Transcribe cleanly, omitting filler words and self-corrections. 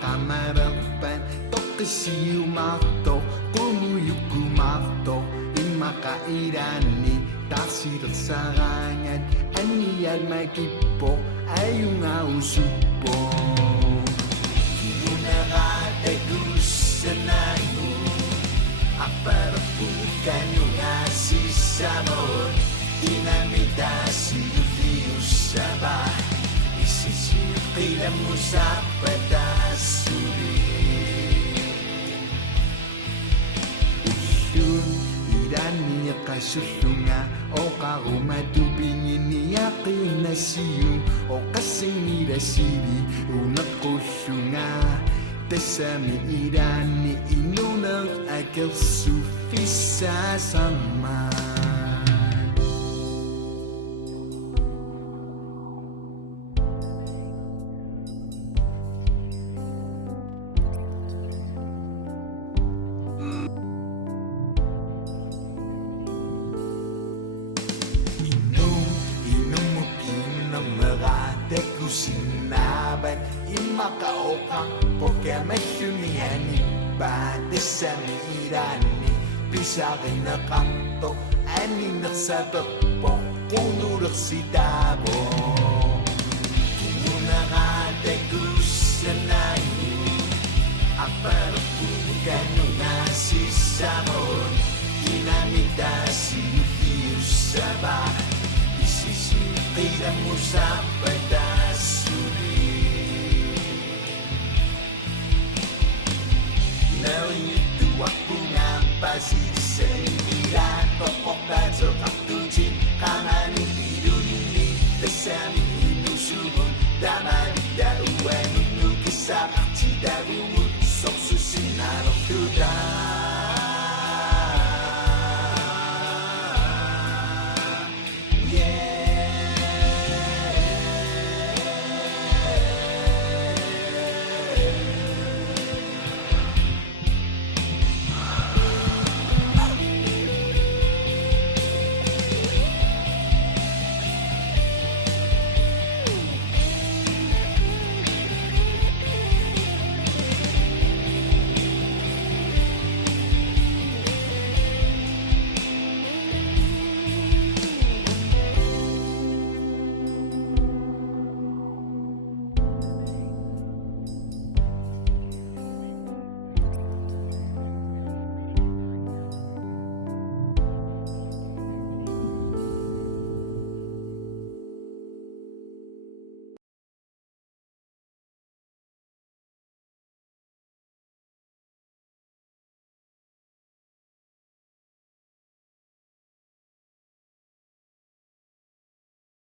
Kamarappan Tokkisiumarto Kumuyukumarto Imaka Ilaanni Tarsirat sarangan Aniyal magippo Ayunga usuppo Kinunarate kusanayu Aparapukan yung asisamon Inamidasi uliusaba Isisipila mo sa patasuri Usyun, Ilaanni kasulunga O karumadubingin niyakin na siyong O kasing nirasili Unak kusyunga Tesami Ilaanni inunang agal sufisa sama Sinaban imakaokang Pokemashuniani Batesami Ilaanni Pisakin na kanto Aning nagsatagpo Kunurak si Dabo Kinunakate kusanayu Aparapukan yung asisamon Inamidasi uliusaba Isisitiran mo sa patasuri Narito ako nga pasisay Ilan papokad sa kaktutin Kanganin ilunili Tasami inusugon Daman dauan Unukisa Kachidarumut Sok susinarok tudan